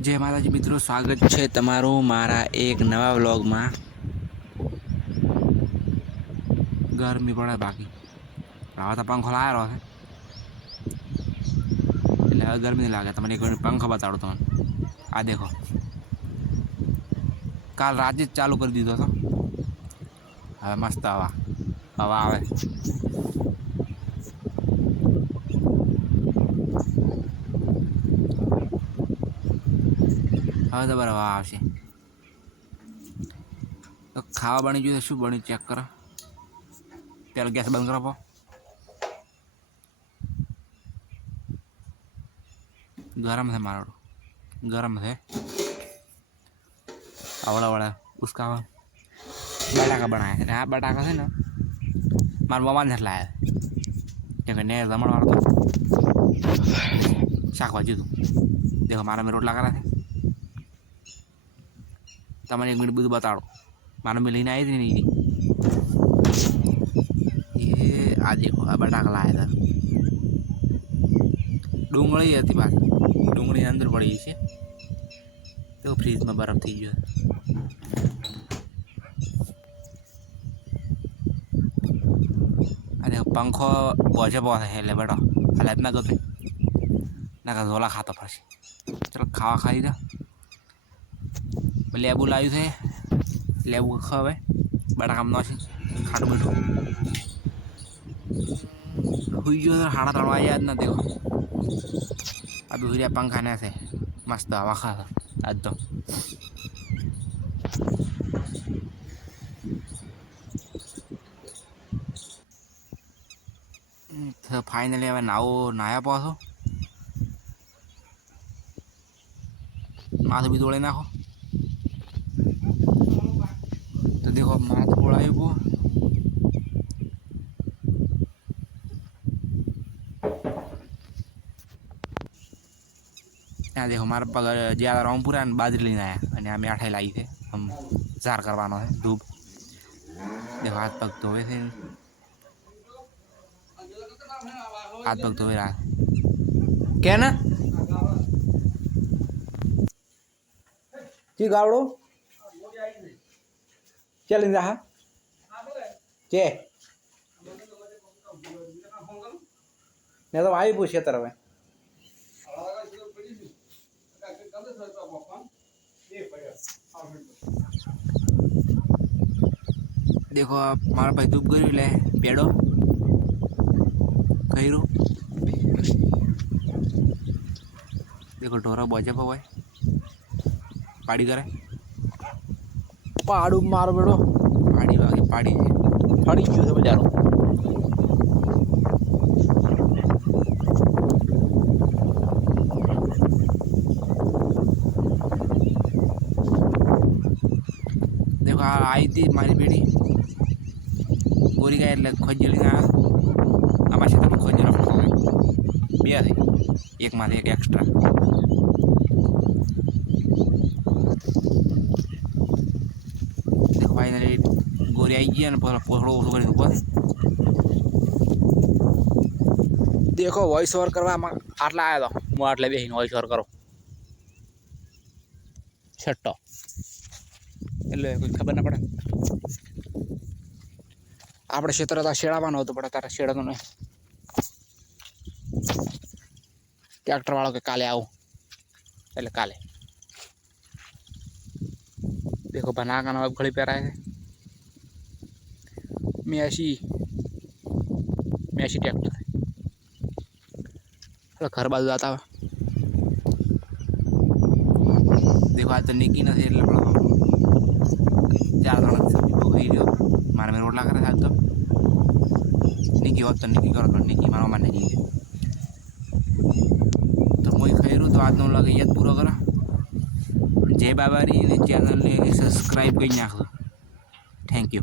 जय माताजी मित्रों, स्वागत है तमारू मारा एक नवा व्लॉग में। गर्मी पड़े बाकी रात पंखो लाया रहो है गर्मी नहीं लगे। तमने एक पंखो बताड़ो तुम आ देखो, काल रात चालू कर दीधो तो हवे मस्त हवा हवा आवे। हवे तो बराबर हवा आवशे। तो खावा बनी जो शू बनी चेक करो। तेल गैस बंद करो पो। गरम है मारो, गरम है। अवड़ा वड़ा उसका बटाका बनाया है। आ बटाका है ना मार मम्मा ने लाया क्योंकि ने जमण वाला तो शाक भाजी तू देखो मारा में रोटला करा थे। तमने एक मिनट बुध बताड़ो मारा में लेने आई थी नहीं ये आ देखो आ बटाका लाया था। डूंगળી હતી बात डूंगળી अंदर पड़ी है तो फ्रीज में बर्फ थी गयो। अरे पंखो बोझे बहुत है ले बेटा हालत ना गते ना का झोला खाता फर्स्ट। चलो खावा खाई था लेबू लायु थे लेबू खावे बड़ा काम ना खाटो बैठो हुई जो हाड़ा तड़वा याद ना देखो। अभी हुई पंखा ने से मस्त हवा खा आज तो फाइनली हमें नाव नाया पासो माथ भी तोड़े नाखो। तो देखो माथ तोड़ा वो यहाँ देखो हमारे पग ज्यादा रामपुरा बाजरी लेने आया मैं आठे लाई थे हम जार करवाना है धूप। देखो हाथ पग धोए थे हाथ पग धोए रहा क्या ना की गावड़ो चल रहा चे नहीं तो आई पूछे तरह देखो आप मारा भाई धूप गई ले पेड़ो खैरू देखो ढोरा बोझे पे भाई पाड़ी करे पाड़ू मारो बेड़ो पाड़ी वागी पाड़ी पाड़ी क्यों से बजा रहा देखो आई थी मारी बेड़ी गोरी का खोजली ना आम से खोज रखो बे थे एक माथे एक एक्स्ट्रा। देखो फाइनली गोरी आई गई पोछड़ो ओछो कर ऊपर देखो वॉइस ओवर करवा आटला आया था हूँ आटले बेहीने वॉइस ओवर करो छट्टो એટલે કોઈ ખબર ના પડે આપણે ક્ષેત્ર તો શેડાવાનો હતો પણ તારા શેડાનો નહીં ટ્રેક્ટર વાળો કે કાલે આવું એટલે કાલે देखो बना का नवाब घड़ी पे रहा है मैसी ट्रैक्टर है घर बाजू जाता है। देखो आज तो निकी ना એટલે चार सब्जी को खाई रहो मारे में रोटला करे आज तो निकी होत तो निकी करो तो निकी मारो माने निकी तो मुई खाई रू तो आज नो लगे याद पूरा करा जय बाबारी चैनल ने सब्सक्राइब कर नाखो। Thank you.